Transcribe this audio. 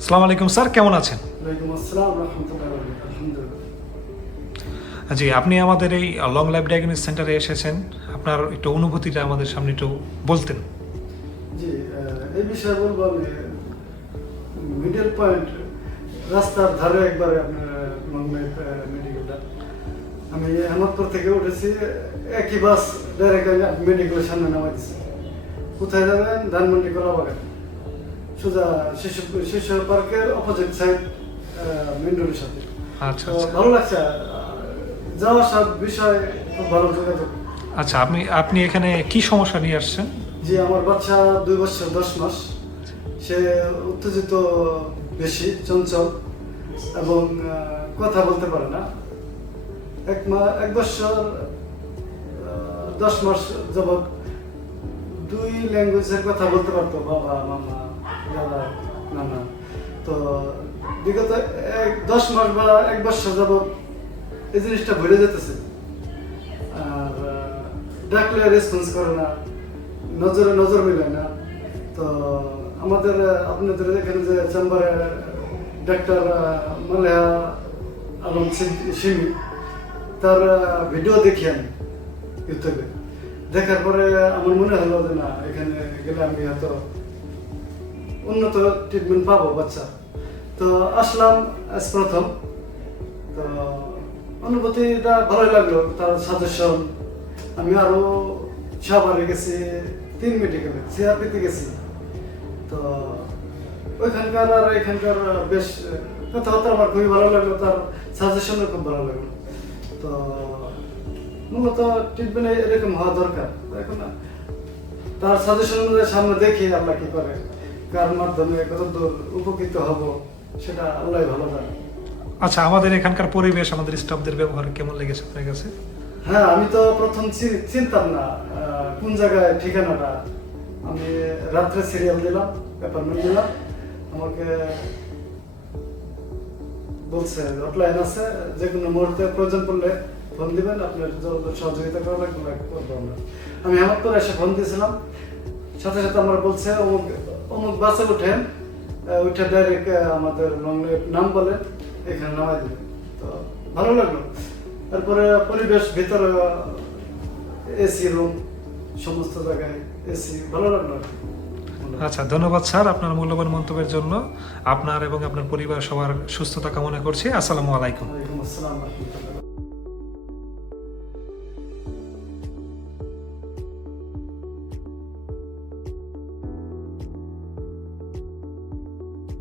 আসসালামু আলাইকুম স্যার, কেমন আছেন? ওয়ালাইকুম আসসালাম রহমতুল্লাহ আলহামদুলিল্লাহ। জি, আপনি আমাদের এই লং লাইফ ডায়াগনস্টিক সেন্টারে এসেছেন। আপনার একটু অনুভূতিটা আমাদের সামনে একটু বলতেন। জি, এই বিষয়ে বলবো আমি মিডল পয়েন্ট রাস্তার ধারে একবারে আপনার লং লাইফ মেডিকেলটা। আমি আহমদপুর থেকে উঠেছি, একই বাস ডাইরেক্ট মেডিকেলের সামনে নামাই দিচ্ছে। কোথায় যাবেন? ধানমন্ডি কলাবাগান, সোজা শিশু পার্কের অপোজিট সাইড, মেন রোডের সাথে। আচ্ছা তো আচ্ছা ভালো লাগছে, যাওয়া সব বিষয় খুব ভালো যোগাযোগ। আচ্ছা, আপনি এখানে কি সমস্যা নিয়ে আসছেন? জি, আমার বাচ্চা 2 বছর 10 মাস। সে উত্তেজিত, বেশি চঞ্চল এবং কথা বলতে পারে না। 1 বছর 10 মাস যাবৎ 2 ল্যাঙ্গুয়েজের কথা বলতে পারতো, বাবা, মামা, দাদা, নানা। তো বিগত 10 মাস বা 1 বছর যাবৎ এই জিনিসটা ভুলে যেতেছে। আর ডাকলে রেসপন্স করে না, নজরে নজর মিলে না। তো আমাদের আপনাদের এখানে যে চেম্বারে ডাক্তার মালেহা আলম সিমি, তার ভিডিও দেখি আমি ইউটিউবে। দেখার পরে আমার মনে হলো যে না, এখানে গেলে আমি হয়তো উন্নত ট্রিটমেন্ট পাবো বাচ্চা। তো আসলাম আজ প্রথম। তো অনুভূতিটা ভালোই লাগলো, তার সাজেশন। আমি আরো সাভারে গেছি, 3 মেডিকেলে, সিআরপিতে গেছি। তো ওইখানকার আর এখানকার বেশ কথাবার্তা আমার খুবই ভালো লাগলো, তার সাজেশনও খুব ভালো লাগলো। তো মূলত ট্রিটমেন্ট এরকম হওয়া দরকার। এখন তার সাজেশন অনুযায়ী সামনে দেখি আল্লাহ কি করে, কার মাধ্যমে কতদূর উপকৃত হব সেটা আল্লাহ ভালো জানে। আচ্ছা, আমাদের এখানকার পরিবেশ, আমাদের স্টাফদের ব্যবহার কেমন লেগেছে আপনার কাছে? হ্যাঁ, আমি তো প্রথম চিনতাম না কোন জায়গায় ঠিকানাটা। আমি রাত্রে সিরিয়াল দিলাম, অ্যাপয়েন্টমেন্ট দিলাম। আমাকে বলছে হটলাইন আছে, যে কোনো মুহূর্তে প্রয়োজন পড়লে ফোন দিবেন, আপনার যত সহযোগিতা করা লাগবে করবো আমরা। আমি আহমদপুর এসে ফোন দিয়েছিলাম, সাথে সাথে আমরা বলছে অমুক অমুক বাসে উঠেন, উঠে ডাইরেক্ট আমাদের লং লাইফ নাম বলে এখানে নামাই দিবেন। তো ভালো লাগলো। তারপরে পরিবেশ, ভিতরে এসি রুম, সমস্ত জায়গায় এসি, ভালো লাগলো। আচ্ছা, ধন্যবাদ স্যার আপনার মূল্যবান মন্তব্যের জন্য। আপনার এবং আপনার পরিবার সবার সুস্থতা কামনা করছি। আসসালামু আলাইকুম। ওয়ালাইকুম আসসালাম রহমতুল্লাহ।